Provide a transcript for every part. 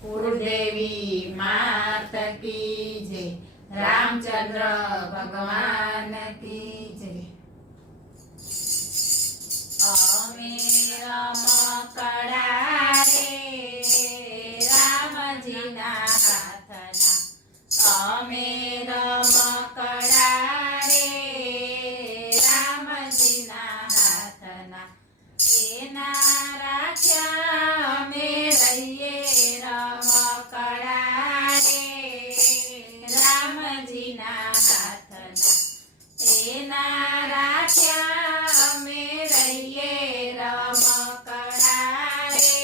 कुलदेवी मात की जय, रामचंद्र भगवान की जय। अमे रमकड़ा रे रामजीना हाथना, अमे रमकड़ा रे रामजीना हाथना, एना राख्या अमे रहीए रमकड़ा रे रामजीना हाथना, एना राख्या अमे रहीए रमकड़ा रे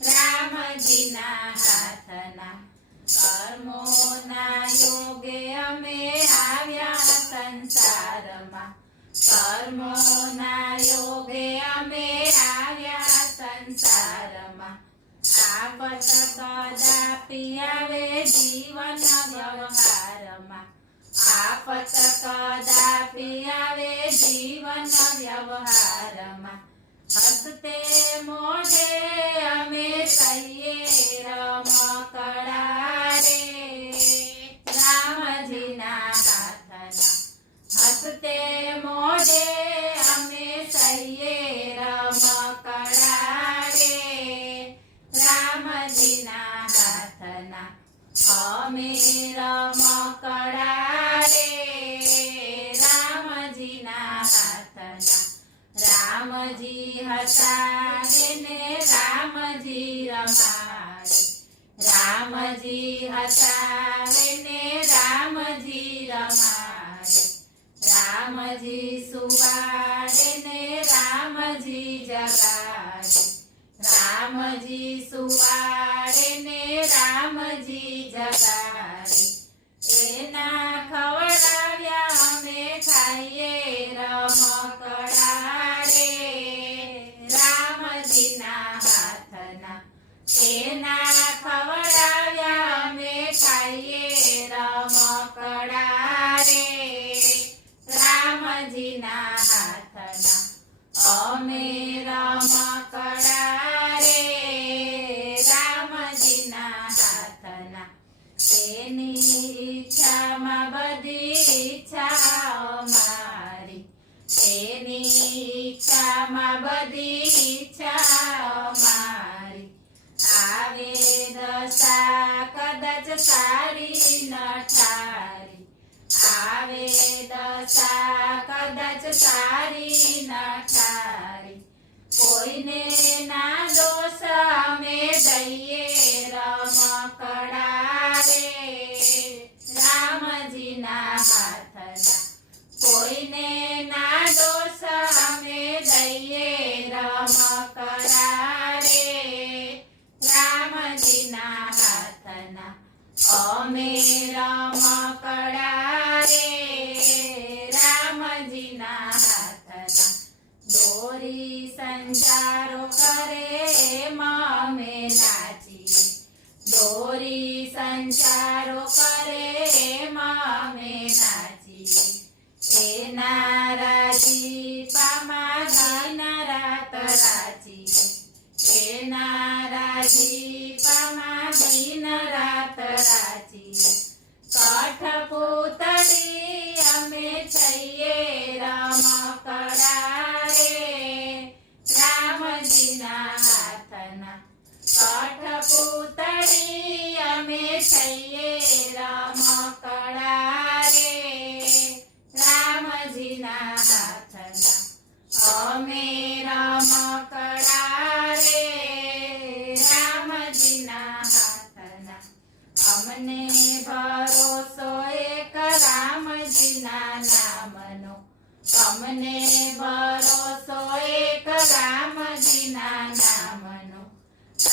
रामजीना हाथना। कर्मोना योगे अमे आव्या संसारमा, कर्मोना योगे अमे आव्या संसारमा, आपत कदापि आवे जीवन व्यवहारमा, आपत कदापि आवे जीवन व्यवहारमा, हसते मोढे अमे कहीए रमकड़ा रे रामजीना हाथना, हसते मोढे अमे कहीए रमकड़ा रे रामजीना हाथना, अमे रमकड़ा रे रामजीना हाथना। रामजी हसावे ने रामजी रमाड़े, रामजी हसावे ने रामजी रमाड़े, रामजी सुवाड़े ने रामजी जगाड़े, रामजी सुवाड़े ने रामजी जगाड़े, एना खवड़ाव्या अमे खाईए रमकड़ा रे रामजीना हाथना, एना खवड़ाव्या अमे खाईए रमकड़ा रे रामजीना हाथना, अमे रमकड़ा रे रामजीना हाथना, एनी इच्छामां बधी इच्छा अमारी, एनी इच्छामां बधी इच्छा अमारी, आवे दशा कदाच सारी न ठारी, आवे दशा कदाच सारी न ठारी, कोईने ना दोष अमे दईए रमकड़ा रे रामजीना हाथना, कोईने ना दोष अमे दईए रमकड़ा रे रामजीना हाथना, अमे रमकड़ा रे रामजीना हाथना। दोरी संचारो करे अमे नाचीए, दोरी संचारो करे अमे नाचीए, एना राजीपामां दिन रात राचीए, एना राजीपामां दिन रात राचीए, कठपुतળી अमे छईए रमकड़ा रे रामजीना हाथना, कठपुतળી अमे छईए रमकड़ा रे रामजीना हाथना, अमे रमकड़ा रे रामजीना हाथना। अमने भरोસો एक रामजीना नामनो, अमने भरोસો एक रामजीना नामनो,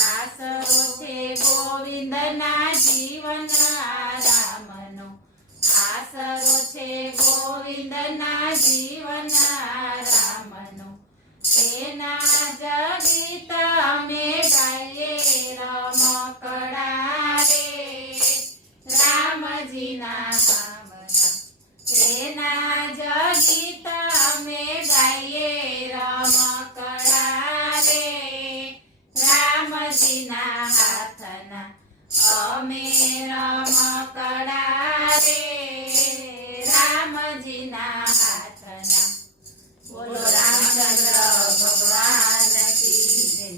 आसरो छे गोविंदना जीवन आरामनो, आसरो छे गोविंदना जीवन आरामनो, एना ज गीत अमे गाईए रमकड़ा रे रामजीना नामना, एना ज गीत अमे गाईए रमकड़ा रे राम રામજીના હાથના અમે રમકડા